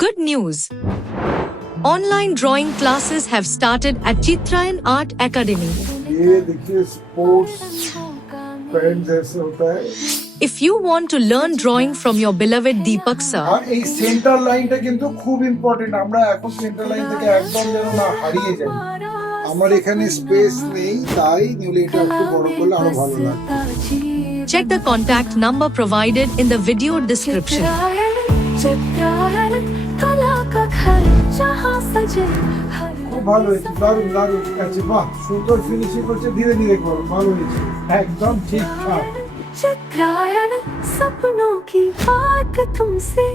Good news! Online drawing classes have started at Chitrayan Art Academy. ये देखिए sports pant जैसे होता है If you want to learn drawing from your beloved Deepak sir, আর এই centre লাইনটা কিন্তু খুব ইম্পর্টেন্ট আমরা এখন সেন্টার লাইন থেকে একদম যেন না হারিয়ে যাই আমার এখানে স্পেস নেই তাই নিলে এটা একটু বড় করলে আরো ভালো লাগবে check the contact number provided in the video description. খুব ভালো হয়েছে দারুণ দারুণ ঠিক আছে বাহ সুন্দর ফিনিশিং করছে ধীরে ধীরে করো ভালো হয়েছে একদম ঠিকঠাক चित्रायन सपनों की बात तुमसे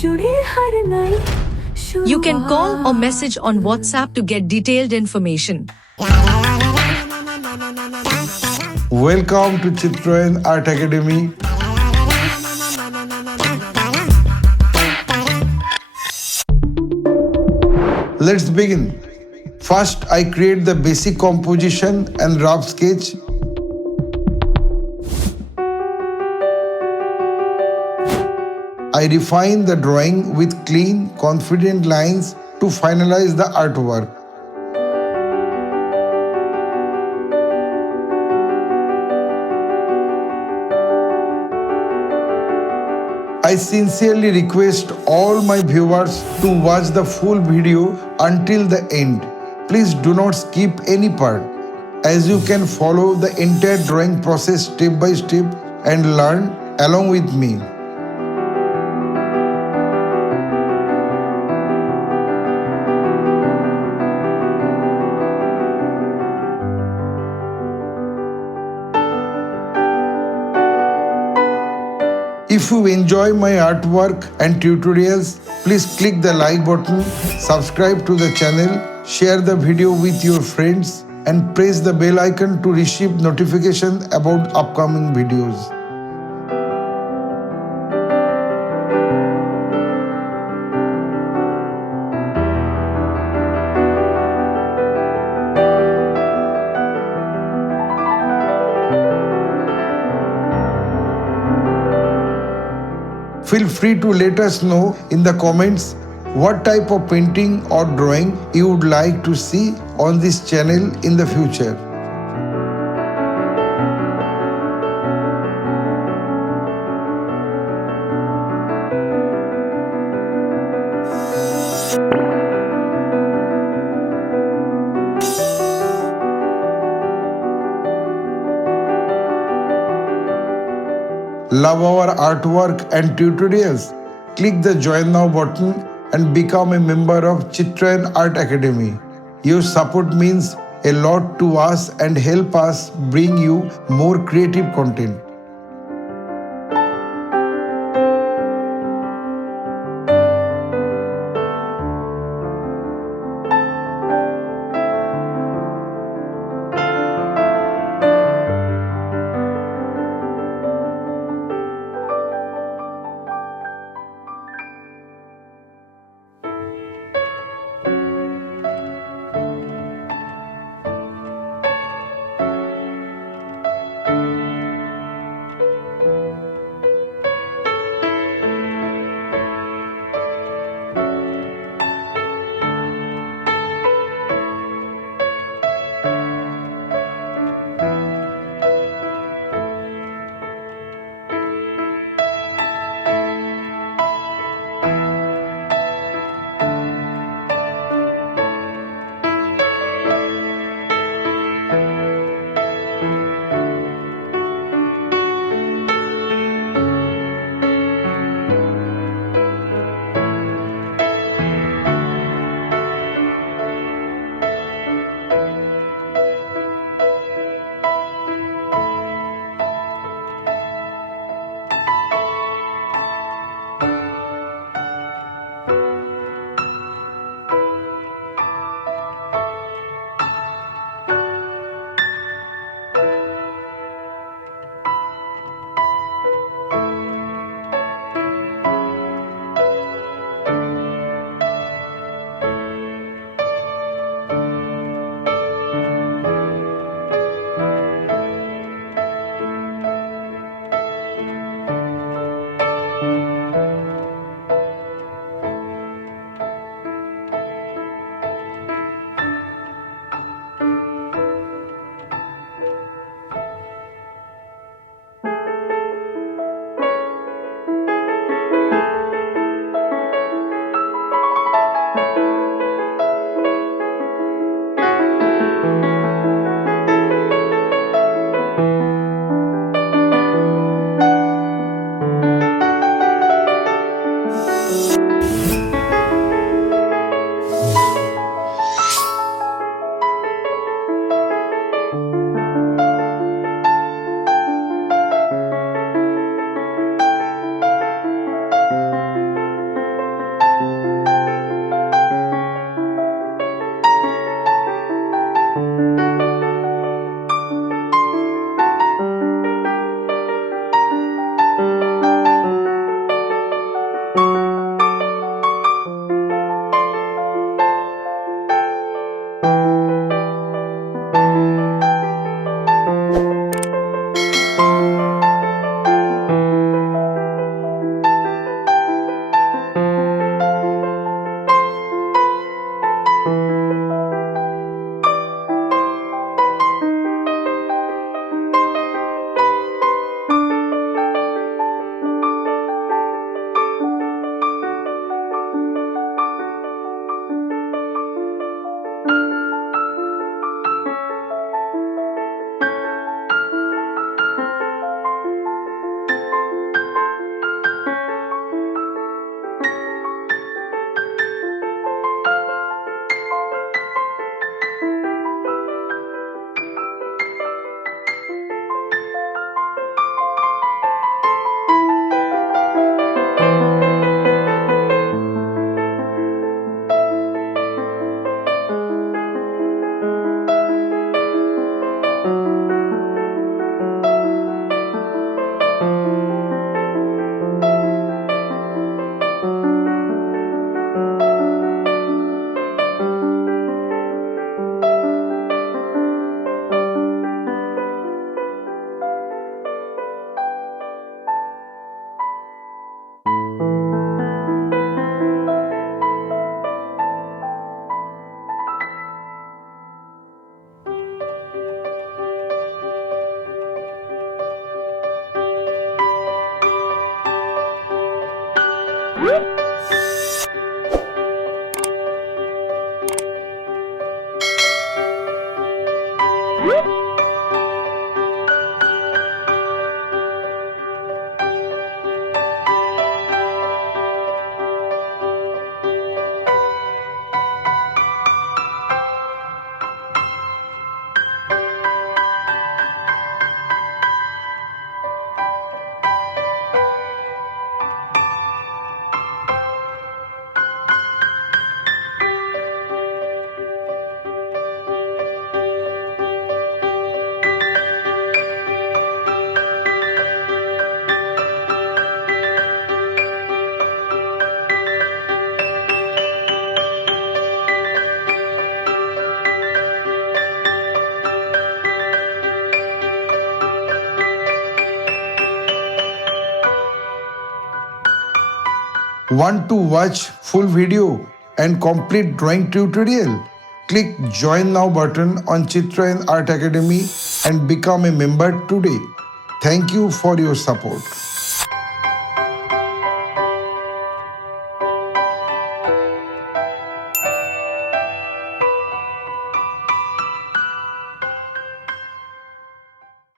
जुड़ी हर नई You can call or message on WhatsApp to get detailed information. Welcome to Chitrayan Art Academy. Let's begin. First, I create the basic composition and rough sketch. I refine the drawing with clean, confident lines to finalize the artwork. I sincerely request all my viewers to watch the full video until the end. Please do not skip any part, as you can follow the entire drawing process step by step and learn along with me. If you enjoy my artwork and tutorials, please click the like button, subscribe to the channel, share the video with your friends, and press the bell icon to receive notifications about upcoming videos. Feel free to let us know in the comments what type of painting or drawing you would like to see on this channel in the future. Love our artwork and tutorials? Click the join now button and become a member of Chitrayan Art Academy. Your support means a lot to us and help us bring you more creative content. Want to watch full video and complete drawing tutorial? Click Join Now button on Chitrayan Art Academy and become a member today. Thank you for your support.